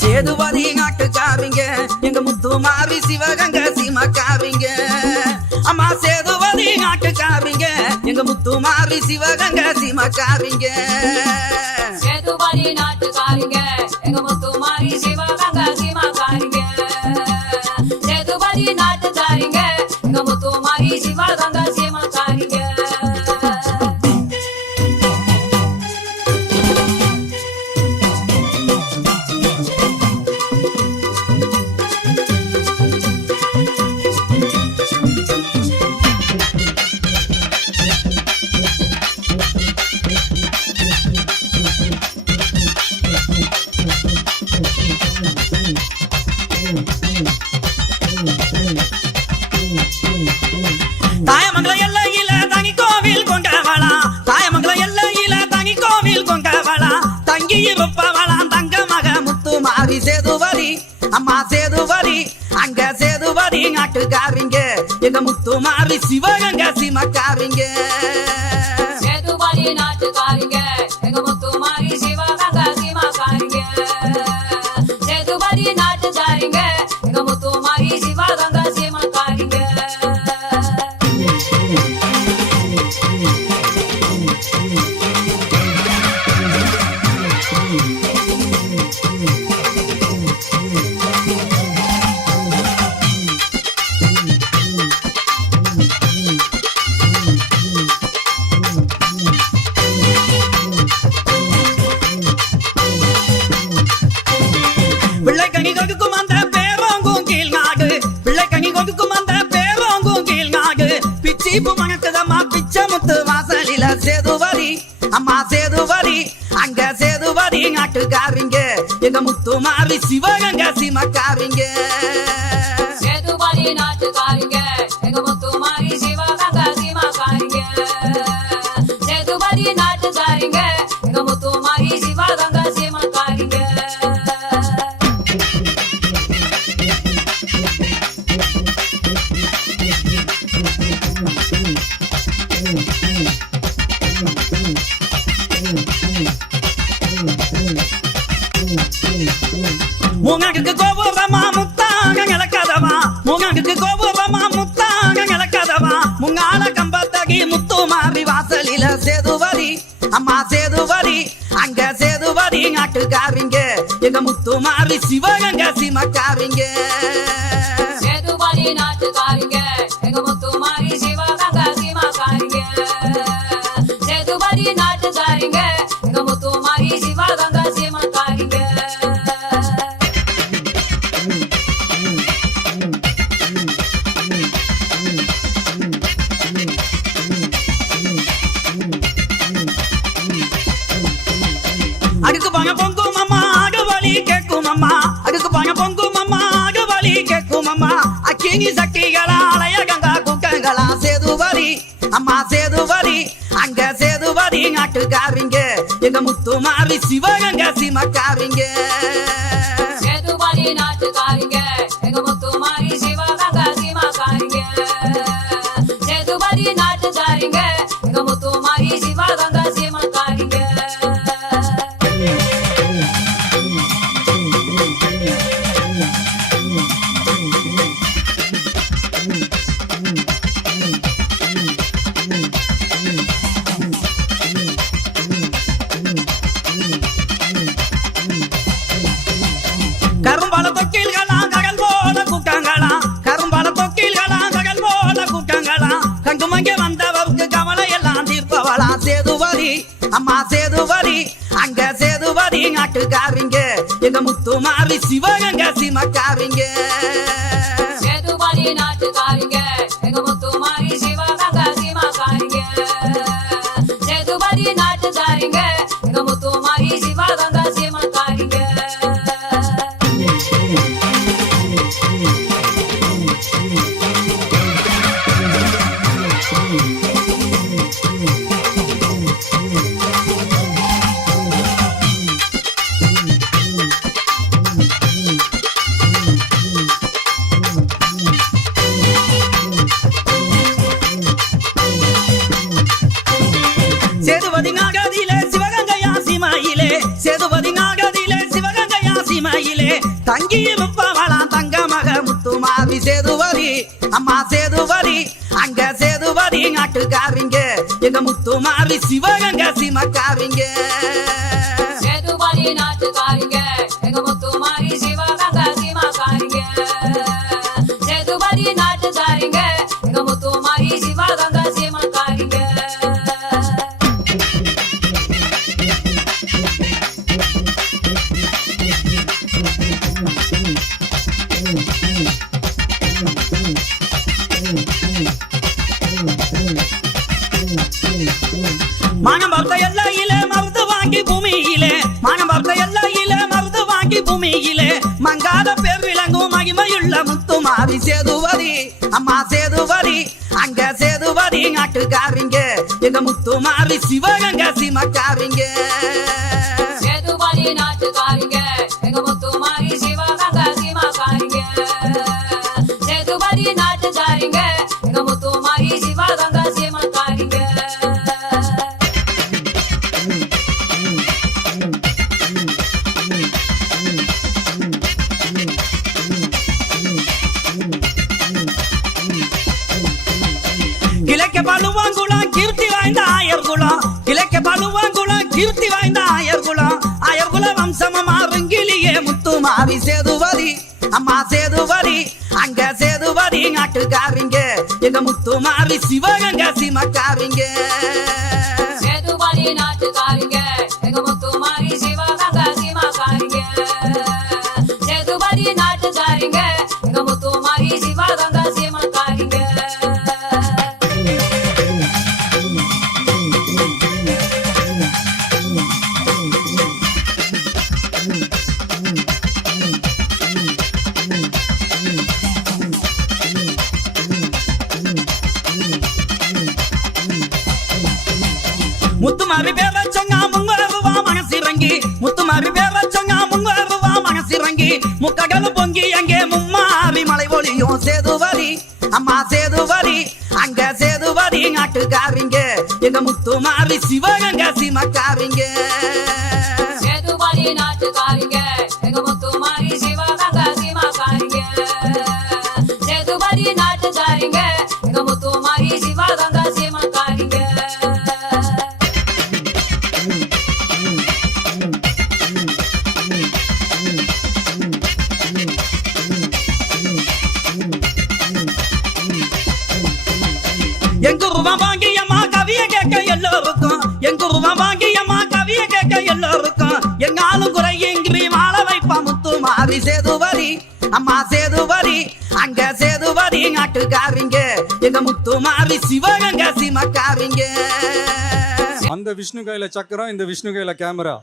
சேதுபதி நாட்டுக்காரிங்க எங்க முத்துமாரி சிவகங்க சீமக்காரிங்க. அம்மா சேதுபதி நாட்டுக்காரிங்க எங்க முத்துமாரி சிவகங்க சீமக்காரிங்க. சேதுபதி நாட்டுக்காரிங்க எங்க முத்துமாரி சிவகங்க சீமக்காரிங்க. சேதுபதி நாட்டுக்காரிங்க எங்க முத்துமாரி சிவகங்க சீமக்காரிங்க. தாயமங்கலம் எல்லையில தனி கோவில் கொண்டவளா, தாயமங்கலம் எல்லையில தனி கோவில் கொண்டவளா, தங்கி இருப்பவளாம் தங்க மக முத்துமாரி சேதுபதி. அம்மா சேதுபதி அங்க சேதுபதி நாட்டுக்காரிங்க எங்க முத்துமாரி சிவகங்க சீமக்காரிங்க. சேதுபதி நாட்டுக்காரிங்க எங்க முத்துமாரி சிவகங்க சீமக்காரிங்க. சேதுபதி நாட்டுக்காரிங்க எங்க முத்துமாரி சிவகங்க சீமக்காரிங்க. பிள்ளைக்கனி கொடுக்கும் அந்த பேரோங்கும் கீழ் நாடு, பிள்ளைக்கனி கொடுக்கும் அந்த பேரோங்கும் கீழ் நாடு, பிச்சிப்பு மணக்குதம்மா பிச்சை முத்து வாசலில சேதுபதி. அம்மா சேதுபதி அங்க சேதுபதி நாட்டுக்காரிங்க எங்க முத்துமாரி சிவகங்க சீமக்காரிங்க. சேதுபதி நாட்டுக்காரிங்க எங்க முத்துமாரி சிவகங்க சீமக்காரிங்க. சேதுபதி நாட்டுக்காரிங்க எங்க முத்துமாரி சிவகங்க சீமக்காரிங்க. மூங்காக்கு கோபுரமா முத்தாங்க நிலக்கதவா, மூங்காக்கு கோபுரமா முத்தாங்க நிலக்கதவா, முங்கால கம்பத்தகி முத்துமாரி வாசலில சேதுபதி. அம்மா சேதுபதி அங்க சேதுபதி நாட்டுக்காரிங்க எங்க முத்துமாரி சிவகங்க சீமக்காரிங்க. சேதுபதி நாட்டுக்காரிங்க எங்க முத்துமாரி சிவகங்க சீமக்காரிங்க. சேதுபதி நாட்டுக்காரிங்க எங்க முத்துமாரி சிவகங்க சீமக்காரிங்க. அடுக்கு பாங்க பொங்கும் அம்மா அகவலி கேட்கும் அம்மா, அடுக்கு பாங்க பொங்கும் அம்மா அகவலி கேட்கும் அம்மா, அக்கினி சக்திகளா அலைய கங்கா குக்கங்களா சேதுபதி. அம்மா சேதுபதி அங்க சேதுபதி நாட்டுக்காரிங்க எங்க முத்துமாரி சிவகங்க சீமக்காரிங்க. சேதுபதி நாட்டுக்காரிங்க எங்க முத்துமாரி சிவகங்க சீமக்காரிங்க. சேதுபதி நாட்டுக்காரிங்க எங்க முத்துமாரி சிவகங்க சீமக்காரிங்க. கரும்பால தொக்கில்களா ககல் போல கூட்டங்களா, கரும்பால தொக்கில்களா ககல் போல கூட்டங்களா, கங்குமங்க வந்தவருக்கு கவலை எல்லாம் தீர்ப்பவளா சேதுபதி. அம்மா சேதுபதி அங்க சேதுபதி நாட்டுக்காரிங்க எங்க முத்துமாரி சிவகங்க சீமக்காரிங்க. சேதுபதி நாட்டுக்காரிங்க எங்க முத்துமாரி சிவகங்க சீமக்காரிங்க. சேதுபதி நாட்டுக்காரிங்க எங்க முத்துமாரி சிவகங்க சீமக்காரிங்க. தங்கி இருப்பவளாம் தங்க மக முத்துமாரி சேதுபதி அம்மா சேதுபதி அங்க சேதுபதி நாட்டுக்காரிங்க எங்க முத்துமாரி சிவகங்கை சிமக்காரிங்க சேதுபதி நாட்டுக்காரிங்க எங்க முத்துமாரி சிவகங்கை சீமாக்காரிங்க சேதுபதி நாட்டுக்காரிங்க எங்க முத்துமாரி சிவகங்கை சீமாக்காரிங்க மானம் பார்த்த எல்லையிலே மருந்து வாங்கி பூமியிலே மானம் பார்த்த எல்லையிலே மருந்து வாங்கி பூமியிலே மங்காத பேர் விளங்கும் மகிமையுள்ள முத்துமாரி சேதுபதி அம்மா சேதுபதி அங்க சேதுபதி நாட்டுக்காரிங்க எங்க முத்துமாரி சிவகங்கை சிமக்காரிங்க சேதுபதி நாட்டுக்காரிங்க எங்க முத்துமாரி சிவகங்கை சீமாக்காரிங்க சேதுபதி நாட்டுக்காரிங்க எங்க முத்துமாரி சிவகங்கை சீமாக்காரிங்க கிழக்க பழுவாங்குளம் கீர்த்தி வாய்ந்த ஆயர்குளம் கிழக்க பழுவாங்குளம் கீர்த்தி வாய்ந்த ஆயர்குல வம்சமமா ருங்கிலியே முத்துமாரி சேதுபதி அம்மா சேதுபதி அங்க சேதுபதி நாட்டுக்காரிங்க எங்க முத்துமாரி சிவகங்கை சிமக்காரிங்க சேதுபதி நாட்டுக்காரிங்க எங்க முத்துமாரி சிவகங்கை சீமாக்காரிங்க சேதுபதி நாட்டுக்காரிங்க எங்க முத்துமாரி சிவகங்கை சீமாக்காரிங்க முத்துமாரி பேர சொன்னா முங்கருவா மனசிறங்கி முத்துமாரி பேர சொன்னா முங்கருவா மனசிறங்கி முக்கடல் பொங்கி அங்கே மும்மாரி மலை ஒளியும் சேதுபதி அம்மா சேதுபதி அங்க சேதுபதி நாட்டுக்காரிங்க எங்க முத்துமாரி சிவகங்கை சிமக்காரிங்க சேதுபதி நாட்டுக்காரிங்க எங்க முத்துமாரி சிவகங்கை சீமாக்காரிங்க சேதுபதி நாட்டுக்காரிங்க எங்க முத்துமாரி சிவகங்கை சீமாக்காரிங்க எங்க ரூபா வாங்கியம்மா கவிய கேட்க எல்லோருக்கும் எங்க ரூபா வாங்கியம்மா கவிய கேட்க எல்லோருக்கும் எங்காலும் குறையின்றி வாழ வைப்பா முத்துமாரி சேதுபதி அம்மா சேதுபதி அங்க சேதுபதி நாட்டுக்காரிங்க எங்க முத்துமாரி சிவகங்கை சிமக்காரிங்க அந்த விஷ்ணு கையில சக்கரம், இந்த விஷ்ணு கையில கேமரா.